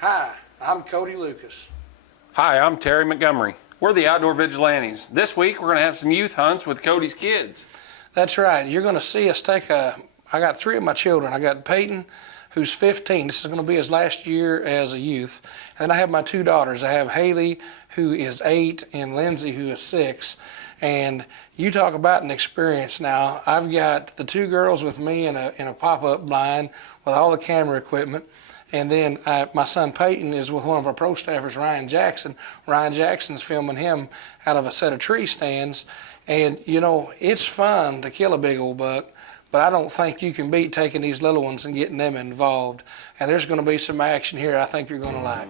Hi, I'm Cody Lucas. Hi, I'm Terry Montgomery. We're the Outdoor Vigilantes. This week we're going to have some youth hunts with Cody's kids. That's right. You're going to see us I got 3 of my children. I got Peyton, who's 15. This is going to be his last year as a youth. And then I have my 2 daughters. I have Haley, who is 8, and Lindsay, who is 6. And you talk about an experience now. I've got the 2 girls with me in a pop-up blind with all the camera equipment. And then my son Peyton is with one of our pro staffers, Ryan Jackson. Ryan Jackson's filming him out of a set of tree stands. And, you know, it's fun to kill a big old buck, but I don't think you can beat taking these little ones and getting them involved. And there's going to be some action here I think you're going to like.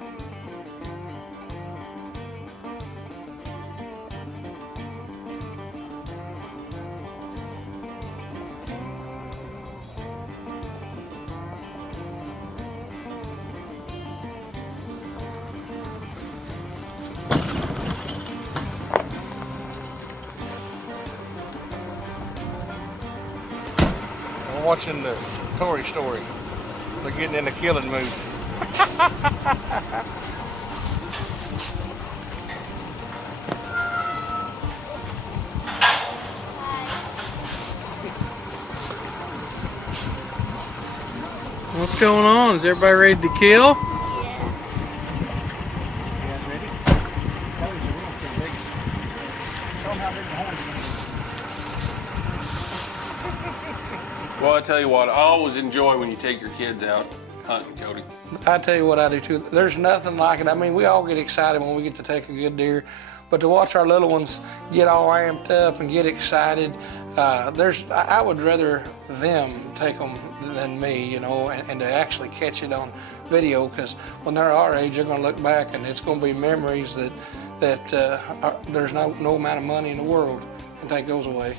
We're watching the Tory Story. They're getting in the killing mood. What's going on? Is everybody ready to kill? Well, I tell you what, I always enjoy when you take your kids out hunting, Cody. I tell you what I do too. There's nothing like it. I mean, we all get excited when we get to take a good deer, but to watch our little ones get all amped up and get excited, I would rather them take them than me, you know, and to actually catch it on video, because when they're our age, they're going to look back and it's going to be memories that there's no amount of money in the world can take those away.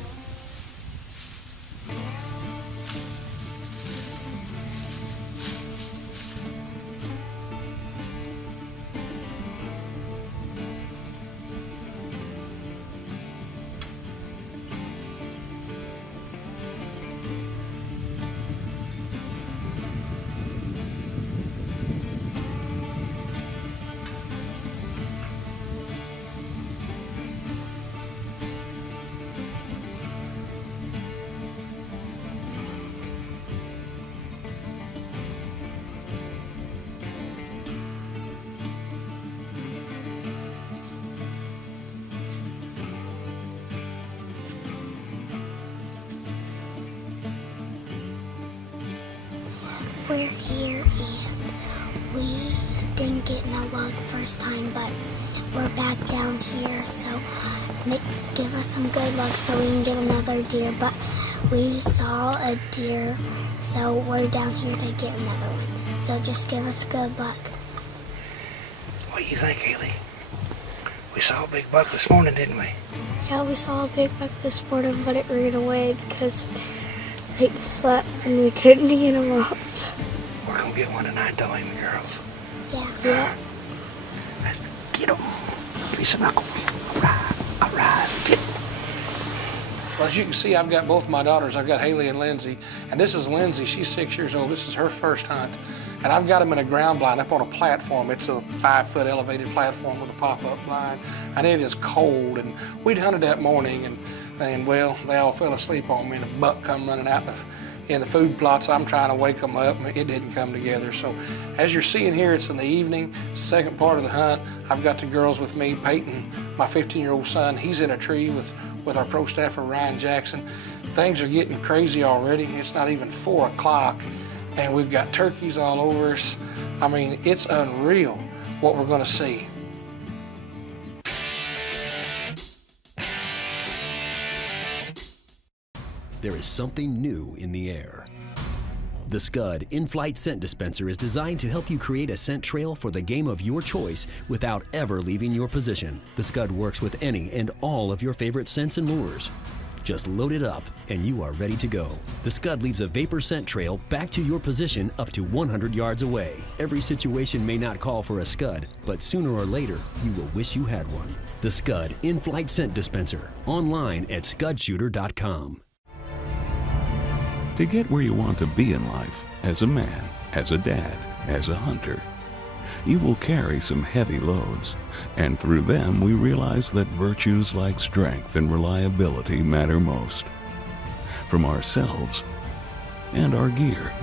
We're here and we didn't get no luck first time, but we're back down here, so give us some good luck so we can get another deer. But we saw a deer, so we're down here to get another one. So just give us good luck. What do you think, Haley? We saw a big buck this morning, didn't we? Yeah, we saw a big buck this morning, but it ran away because Peyton slept and we couldn't get him up. We're going to get one tonight, don't we, girls? Yeah. Let's get them. Piece of knuckle. All right, get them. Well, as you can see, I've got both my daughters. I've got Haley and Lindsay. And this is Lindsay. She's 6 years old. This is her first hunt. And I've got them in a ground blind up on a platform. It's a 5-foot elevated platform with a pop-up blind. And it is cold. And we'd hunted that morning, and well, they all fell asleep on me, and a buck come running out in the food plots. I'm trying to wake them up, and it didn't come together. So as you're seeing here, it's in the evening. It's the second part of the hunt. I've got the girls with me. Peyton, my 15-year-old son, he's in a tree with our pro staffer, Ryan Jackson. Things are getting crazy already. It's not even 4 o'clock, and we've got turkeys all over us. I mean, it's unreal what we're gonna see. There is something new in the air. The Scud in-flight scent dispenser is designed to help you create a scent trail for the game of your choice without ever leaving your position. The Scud works with any and all of your favorite scents and lures. Just load it up and you are ready to go. The Scud leaves a vapor scent trail back to your position up to 100 yards away. Every situation may not call for a Scud, but sooner or later, you will wish you had one. The Scud in-flight scent dispenser, online at scudshooter.com. To get where you want to be in life, as a man, as a dad, as a hunter, you will carry some heavy loads, and through them we realize that virtues like strength and reliability matter most, from ourselves and our gear.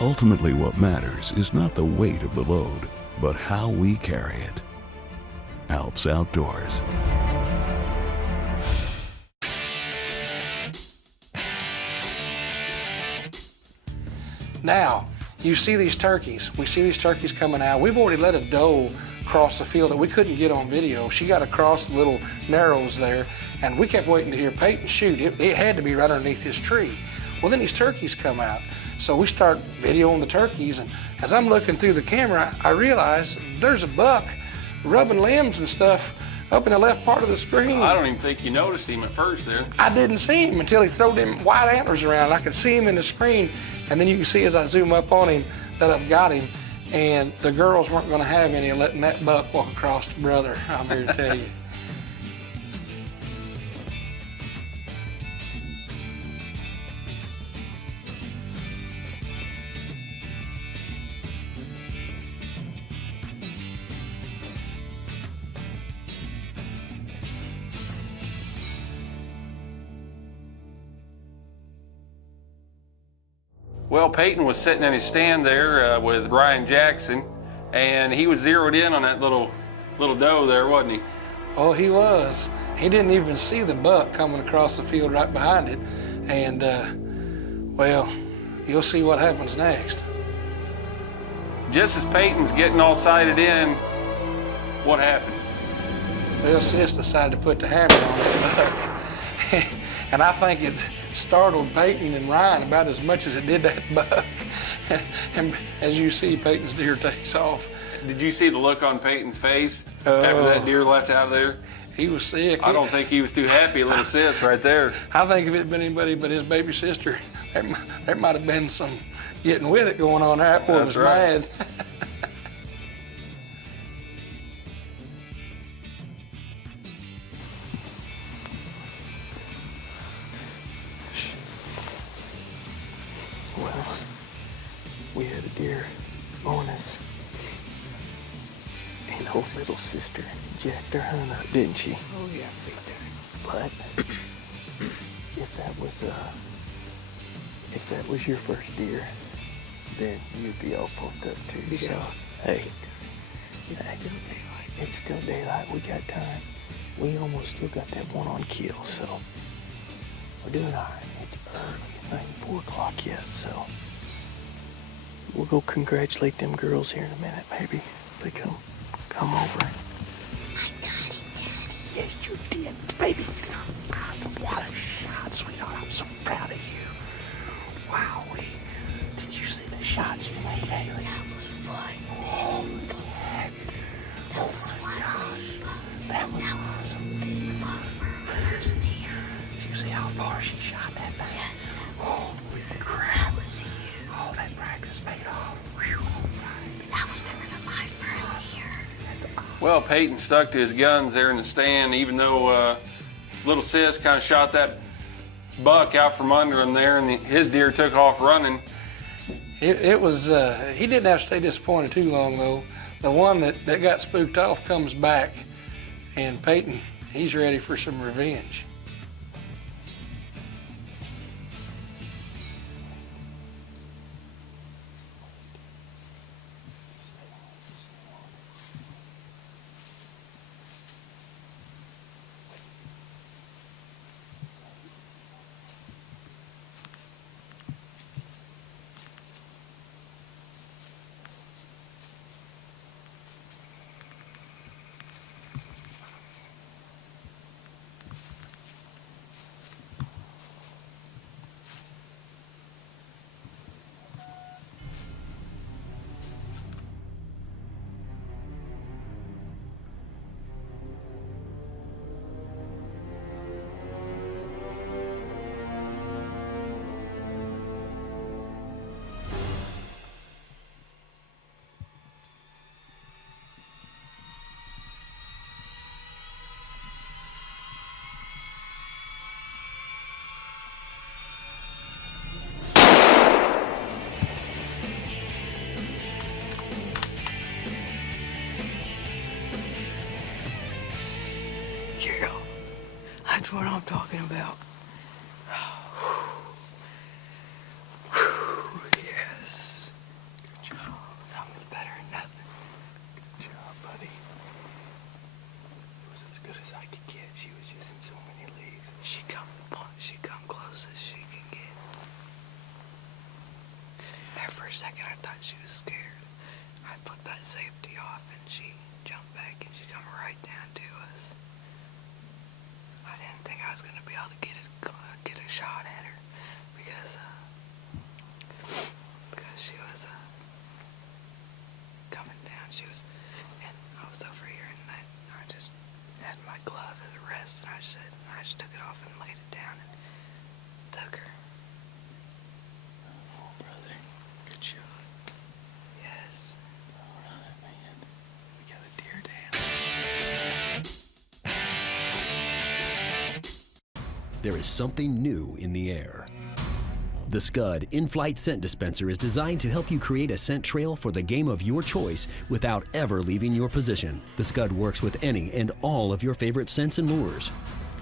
Ultimately, what matters is not the weight of the load, but how we carry it. Alps Outdoors. Now, you see these turkeys. We see these turkeys coming out. We've already let a doe cross the field that we couldn't get on video. She got across the little narrows there, and we kept waiting to hear Peyton shoot. It had to be right underneath this tree. Well, then these turkeys come out. So we start videoing the turkeys, and as I'm looking through the camera, I realize there's a buck rubbing limbs and stuff up in the left part of the screen. I don't even think you noticed him at first there. I didn't see him until he threw them white antlers around. I could see him in the screen, and then you can see as I zoom up on him that I've got him, and the girls weren't gonna have any of letting that buck walk across the brother, I'm here to tell you. Well, Peyton was sitting in his stand there with Ryan Jackson, and he was zeroed in on that little doe there, wasn't he? Oh, he was. He didn't even see the buck coming across the field right behind it. And, well, you'll see what happens next. Just as Peyton's getting all sighted in, what happened? Well, Sis decided to put the hammer on that buck. And I think it startled Peyton and Ryan about as much as it did that buck. And as you see, Peyton's deer takes off. Did you see the look on Peyton's face after that deer left out of there? He was sick. I don't think he was too happy, little sis right there. I think if it had been anybody but his baby sister, there might have been some getting with it going on there. That boy was right. mad. Well, we had a deer on us, and her little sister jacked her hunt up, didn't she? Oh yeah, big time. But if that was your first deer, then you'd be all pumped up too. So, hey, it's still daylight. It's still daylight. We got time. We almost still got that one on kill, so we're doing all right. It's early. It's not even 4 o'clock yet, so we'll go congratulate them girls here in a minute, maybe. If they come over. I got it, Daddy. Yes, you did, baby. Awesome. What a shot, sweetheart. I'm so proud of you. Wowee. Did you see the shots you made, Haley? That was fun. Holy heck. Oh my gosh. That was awesome. Big buck for her first deer. Did you see how far she shot that thing? Yes, Holy crap. that was huge. Oh, that practice paid off. Whew. That was bigger than my first deer. Well, Peyton stuck to his guns there in the stand, even though little sis kind of shot that buck out from under him there, and his deer took off running. It was, he didn't have to stay disappointed too long though. The one that got spooked off comes back, and Peyton, he's ready for some revenge. That's what I'm talking about. Yes. Good job. Something's better than nothing. Good job, buddy. It was as good as I could get. She was using so many leaves. She come close as she can get. There for a second I thought she was scared. I put that safety off and she jumped back and she come right down to us. I didn't think I was gonna be able to get a shot at her because she was coming down. And I was over here and I just had my glove as a rest and I just took it off and laid it down and took her. Oh, brother, good shot. Yes. All right, man. We got a deer down. There is something new in the air. The Scud in-flight scent dispenser is designed to help you create a scent trail for the game of your choice without ever leaving your position. The Scud works with any and all of your favorite scents and lures.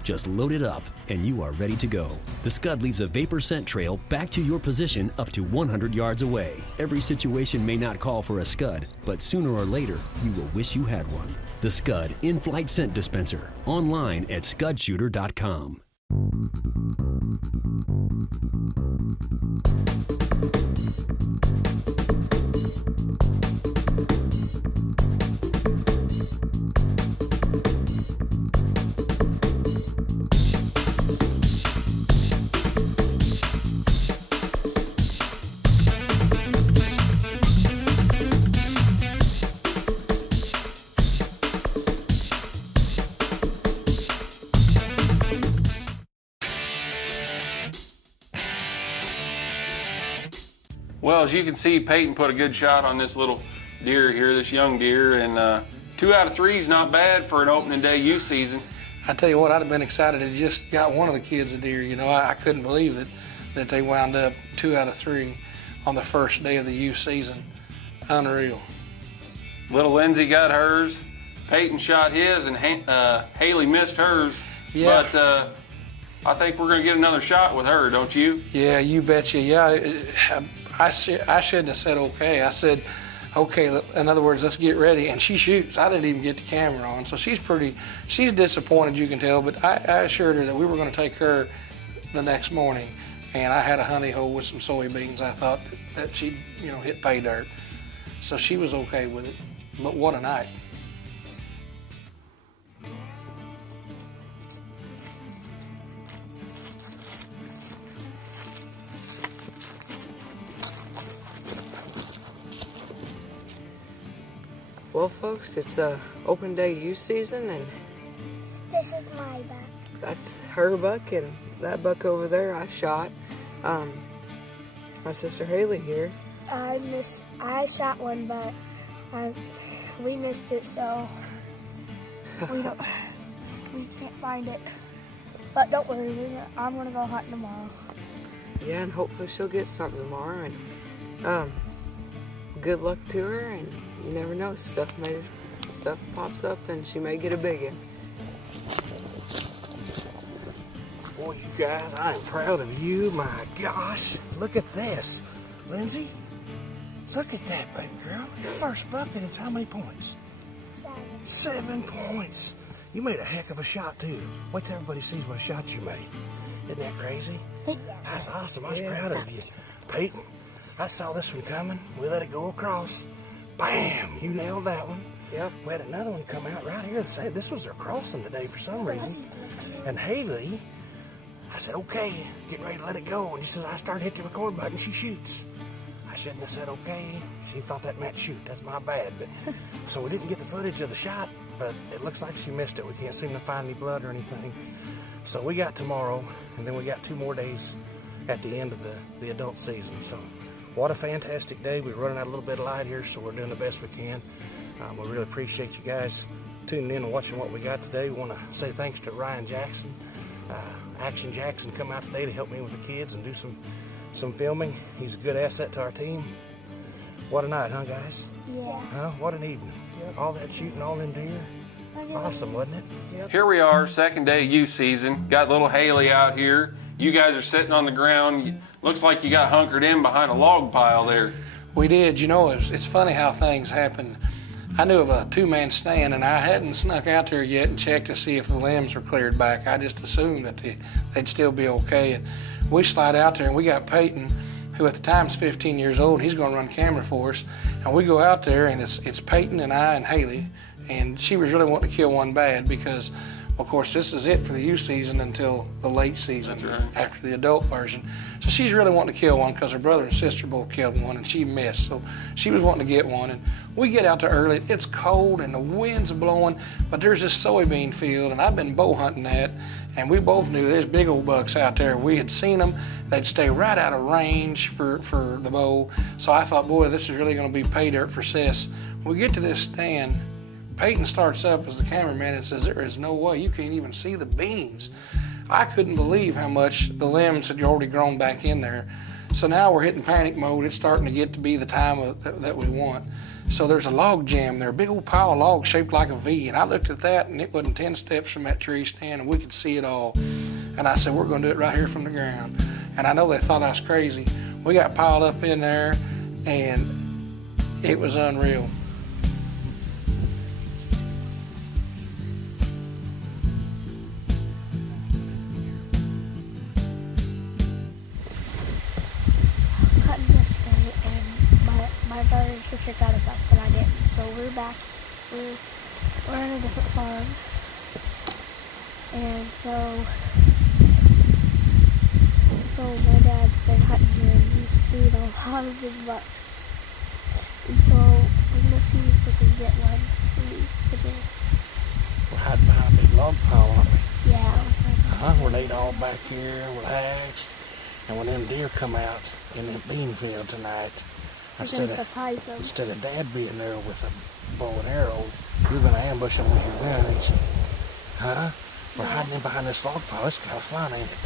Just load it up and you are ready to go. The Scud leaves a vapor scent trail back to your position up to 100 yards away. Every situation may not call for a Scud, but sooner or later, you will wish you had one. The Scud in-flight scent dispenser, online at scudshooter.com. Well, as you can see, Peyton put a good shot on this little deer here, this young deer, and 2 out of 3 is not bad for an opening day youth season. I tell you what, I'd have been excited to just got one of the kids a deer. You know, I couldn't believe that they wound up 2 out of 3 on the first day of the youth season. Unreal. Little Lindsay got hers, Peyton shot his, and Haley missed hers. Yeah. But I think we're going to get another shot with her, don't you? Yeah, you betcha. Yeah, I shouldn't have said okay. I said, okay, in other words, let's get ready. And she shoots. I didn't even get the camera on. So she's disappointed, you can tell, but I assured her that we were going to take her the next morning. And I had a honey hole with some soybeans. I thought that she'd, hit pay dirt. So she was okay with it. But what a night. Well, folks, it's open day youth season, and This is my buck. that's her buck, and that buck over there I shot. My sister Haley here. I shot one, but we missed it, so we can't find it. But don't worry, I'm gonna go hunting tomorrow. Yeah, and hopefully she'll get something tomorrow, and good luck to her, and you never know, stuff pops up and she may get a big one. Boy, you guys, I am proud of you. My gosh, look at this. Lindsay, look at that, baby girl. Your first buck, and it's how many points? 7 points. You made a heck of a shot, too. Wait till everybody sees what a shot you made. Isn't that crazy? That's awesome. I was proud of you. Peyton, I saw this one coming. We let it go across. Bam! You nailed that one. Yep. We had another one come out right here that said this was their crossing today for some reason. And Haley, I said, okay, getting ready to let it go. And she says, I started hitting the record button, she shoots. I shouldn't have said okay. She thought that meant shoot. That's my bad. But so we didn't get the footage of the shot, but it looks like she missed it. We can't seem to find any blood or anything. So we got tomorrow, and then we got 2 more days at the end of the adult season. So what a fantastic day. We're running out a little bit of light here, so we're doing the best we can. We really appreciate you guys tuning in and watching what we got today. We want to say thanks to Ryan Jackson. Action Jackson come out today to help me with the kids and do some filming. He's a good asset to our team. What a night, huh, guys? Yeah. Huh? What an evening. All that shooting, all them deer. Awesome, wasn't it? Yep. Here we are, second day of youth season. Got little Haley out here. You guys are sitting on the ground. Looks like you got hunkered in behind a log pile there. We did. You know, it's funny how things happen. I knew of a two-man stand, and I hadn't snuck out there yet and checked to see if the limbs were cleared back. I just assumed that they'd still be okay. And we slide out there, and we got Peyton, who at the time's 15 years old. He's going to run camera for us. And we go out there, and it's Peyton and I and Haley. And she was really wanting to kill one bad because, of course, this is it for the youth season until the late season. That's right. After the adult version. So she's really wanting to kill one because her brother and sister both killed one, and she missed. So she was wanting to get one. And we get out there early. It's cold and the wind's blowing, but there's this soybean field, and I've been bow hunting that, and we both knew there's big old bucks out there. We had seen them. They'd stay right out of range for the bow. So I thought, boy, this is really going to be pay dirt for Sis. When we get to this stand, Peyton starts up as the cameraman and says, there is no way, you can't even see the beans. I couldn't believe how much the limbs had already grown back in there. So now we're hitting panic mode. It's starting to get to be the time that we want. So there's a log jam there, a big old pile of logs shaped like a V. And I looked at that, and it wasn't 10 steps from that tree stand, and we could see it all. And I said, we're going to do it right here from the ground. And I know they thought I was crazy. We got piled up in there, and it was unreal. My brother and sister got a buck, but I didn't. So we're back. We're on a different farm, and so my dad's been hunting here, and he's seen a lot of big bucks. And so we're gonna see if we can get one today. We're hiding behind a big log pile, aren't we? Yeah. We're laid all back here, relaxed, and when them deer come out in that bean field tonight, instead of Dad being there with a bow and arrow, you're going to ambush them with your gun, ain't you? Huh? We're hiding in behind this log pile. It's kind of fun, ain't it?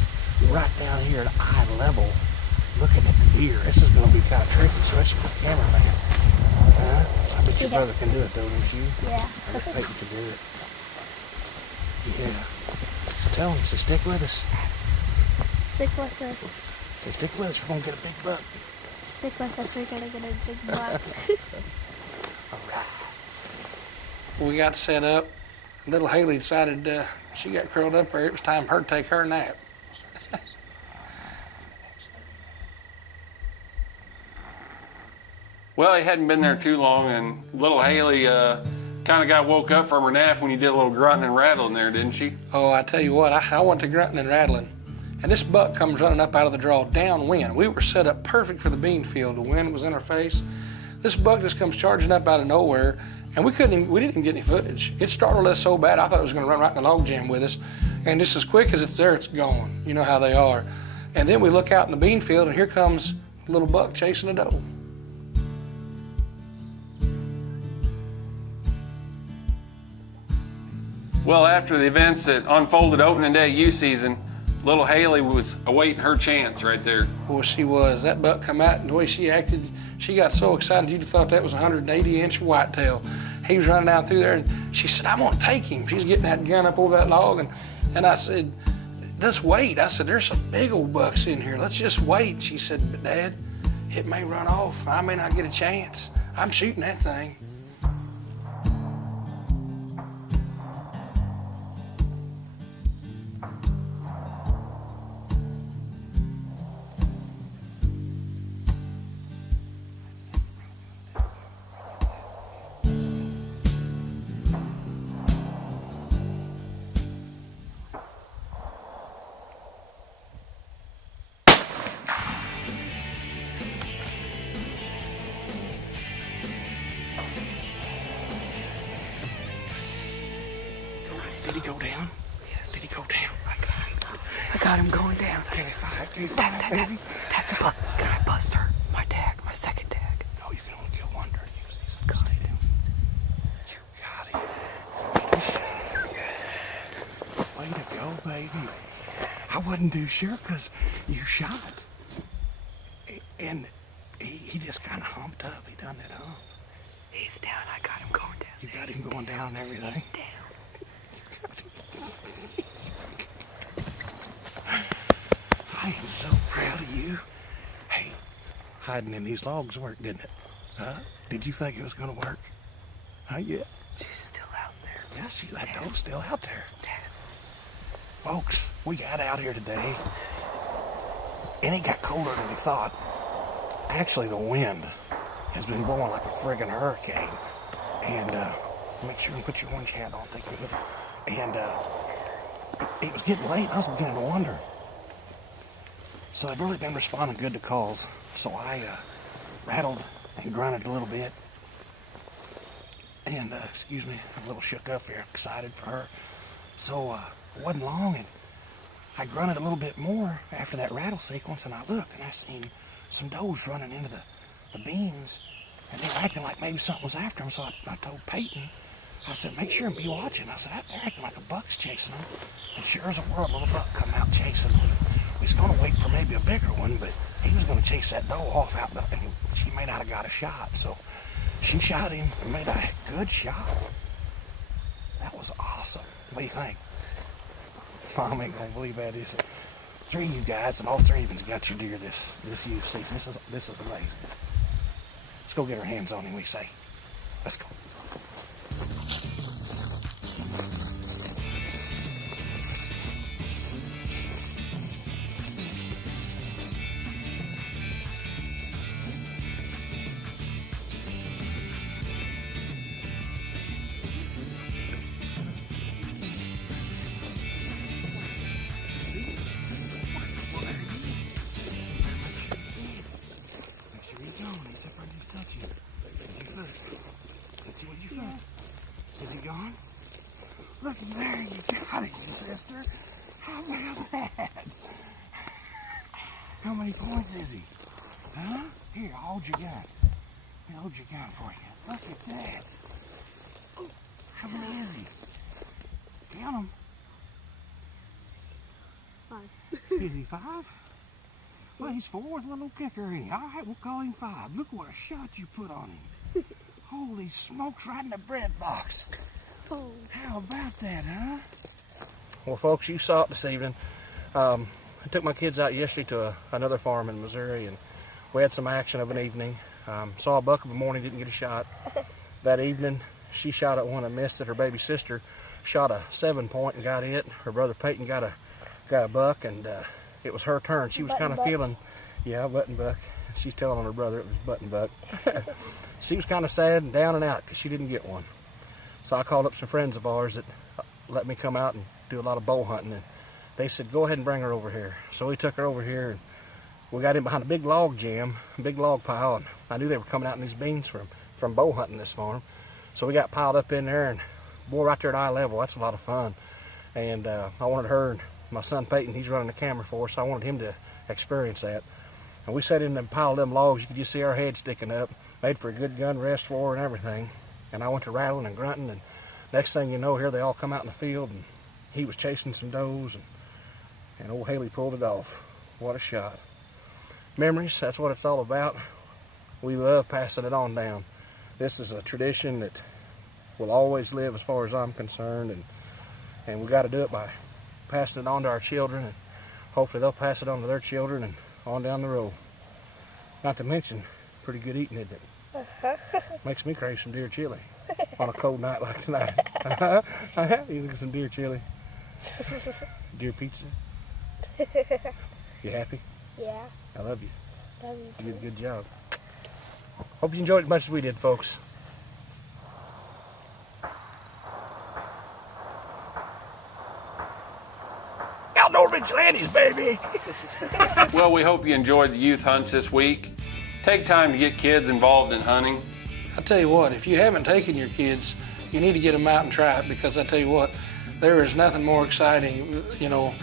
Right down here at eye level, looking at the deer. This is going to be kind of tricky, especially for the cameraman. Huh? I bet your brother can do it, though, don't you? Yeah. I bet Peyton can do it. Yeah. So tell him, say, stick with us. Stick with us. Say, stick with us. We're going to get a big buck. Stick with us, we're gonna get a big buck. We got set up. Little Haley decided she got curled up there. It was time for her to take her nap. Well, he hadn't been there too long, and little Haley kind of got woke up from her nap when you did a little grunting and rattling there, didn't she? Oh, I tell you what, I went to grunting and rattling. And this buck comes running up out of the draw downwind. We were set up perfect for the bean field. The wind was in our face. This buck just comes charging up out of nowhere, and we didn't even get any footage. It startled us so bad, I thought it was gonna run right in the log jam with us. And just as quick as it's there, it's gone. You know how they are. And then we look out in the bean field, and here comes a little buck chasing a doe. Well, after the events that unfolded opening day youth season, little Haley was awaiting her chance right there. Boy, she was. That buck come out, and the way she acted, she got so excited you'd have thought that was a 180-inch whitetail. He was running down through there, and she said, I'm gonna take him. She's getting that gun up over that log, and I said, let's wait. I said, there's some big old bucks in here. Let's just wait. She said, but Dad, it may run off. I may not get a chance. I'm shooting that thing. Did he go down? Yes. Did he go down? I got him going down. Can Tag. Can I bust her? My tag, my second tag. No, you can only kill one during the stay down. You got it. Way to go, baby. I wasn't too sure because you shot. And he just kind of humped up. He done that hump. He's down. I got him going down. You got him going down and everything? He's down. I am so proud of you. Hey, hiding in these logs worked, didn't it? Huh? Did you think it was gonna work? Huh, yeah? She's still out there. Yeah, see, that doe's still out there. Folks, we got out here today, and it got colder than we thought. Actually, the wind has been blowing like a friggin' hurricane. And make sure you put your orange hat on, thank you. And it was getting late, I was beginning to wonder. So they've really been responding good to calls. So I rattled and grunted a little bit. And, excuse me, I'm a little shook up here, excited for her. So it wasn't long, and I grunted a little bit more after that rattle sequence, and I looked, and I seen some does running into the beans, and they were acting like maybe something was after them. So I told Peyton, I said, make sure and be watching. I said, they're acting like a buck's chasing them. And sure as a world, a little buck come out chasing them. We was going to wait for maybe a bigger one, but he was going to chase that doe off out there, and she may not have got a shot. So she shot him and made a good shot. That was awesome. What do you think? Mom ain't gonna believe that, is it? 3 of you guys, and all 3 of you's got your deer this youth season. This is amazing. Let's go get our hands on him, we say. Let's go. Is he gone? Look, there you got him, sister. How about that? How many points is he? Huh? Here, I'll hold your gun. Here, hold your gun for you. Look at that. How many is he? Count him. 5. Is he 5? Well, he's 4 with one little kicker in him. All right, we'll call him 5. Look what a shot you put on him. Holy smokes, right in the bread box. Oh. How about that, huh? Well, folks, you saw it this evening. I took my kids out yesterday to another farm in Missouri, and we had some action of an evening. Saw a buck of a morning, didn't get a shot. That evening, she shot at one and missed it. Her baby sister shot a 7-point and got it. Her brother Peyton got a buck, and it was her turn. She was kind of feeling, yeah, button buck. She's telling on her brother it was button buck. She was kind of sad and down and out because she didn't get one. So I called up some friends of ours that let me come out and do a lot of bow hunting, and they said, go ahead and bring her over here. So we took her over here, and we got in behind a big log jam, a big log pile, and I knew they were coming out in these beans from bow hunting this farm. So we got piled up in there, and boy, right there at eye level, that's a lot of fun. And I wanted her and my son Peyton, he's running the camera for us, so I wanted him to experience that. And we sat in the pile of them logs. You could just see our heads sticking up, made for a good gun rest for her and everything. And I went to rattling and grunting, and next thing you know, here they all come out in the field, and he was chasing some does, and old Haley pulled it off. What a shot. Memories, that's what it's all about. We love passing it on down. This is a tradition that will always live as far as I'm concerned, and we got to do it by passing it on to our children, and hopefully they'll pass it on to their children and on down the road. Not to mention, pretty good eating, isn't it? Makes me crave some deer chili on a cold night like tonight. You look at some deer chili. Deer pizza. You happy? Yeah. I love you. Love you. You did a good job. Hope you enjoyed it as much as we did, folks. Outdoor Vigilantes, baby! Well, we hope you enjoyed the youth hunts this week. Take time to get kids involved in hunting. I tell you what, if you haven't taken your kids, you need to get them out and try it, because I tell you what, there is nothing more exciting. You know,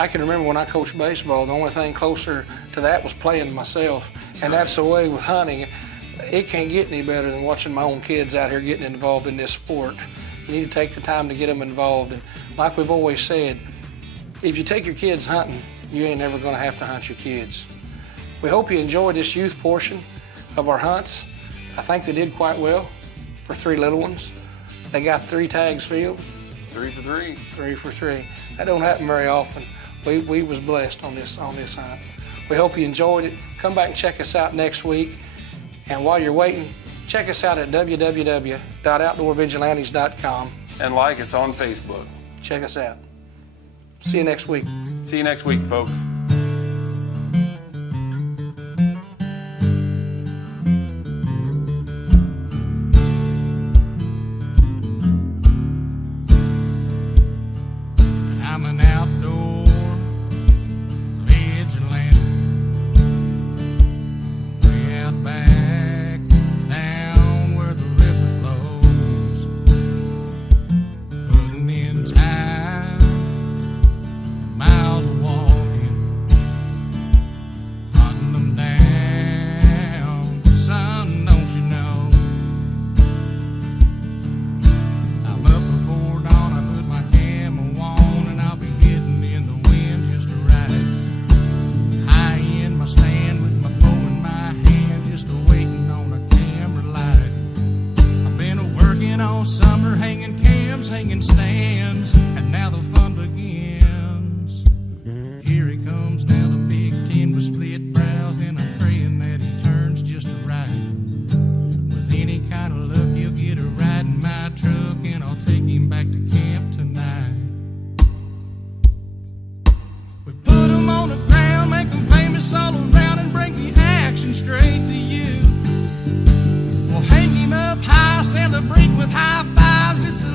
I can remember when I coached baseball, the only thing closer to that was playing myself, and that's the way with hunting. It can't get any better than watching my own kids out here getting involved in this sport. You need to take the time to get them involved, and like we've always said, if you take your kids hunting, you ain't never gonna have to hunt your kids. We hope you enjoyed this youth portion of our hunts. I think they did quite well for 3 little ones. They got 3 tags filled. 3 for 3. 3 for 3. That don't happen very often. We was blessed on this hunt. We hope you enjoyed it. Come back and check us out next week. And while you're waiting, check us out at www.outdoorvigilantes.com. And like us on Facebook. Check us out. See you next week. See you next week, folks. I'm an outdoor vigilante. Way out back, down where the river flows. Putting in time, miles of walking, hunting them down. Son, don't you know? I'm up before dawn, I put my camo on, and I'll be hitting in the wind just to ride. High in my stand with my bow in my hand, just waiting on a camera light. I've been working all summer, hanging cams, hanging stands, and now the fun begins. Here he comes now, the Big Ten with split brows, and I'm praying that he turns just right. With any kind of luck, he'll get a ride in my truck, and I'll take him back to camp tonight. We put him on the ground, make him famous all around, and bring the action straight to you. We'll hang him up high, celebrate with high fives. It's the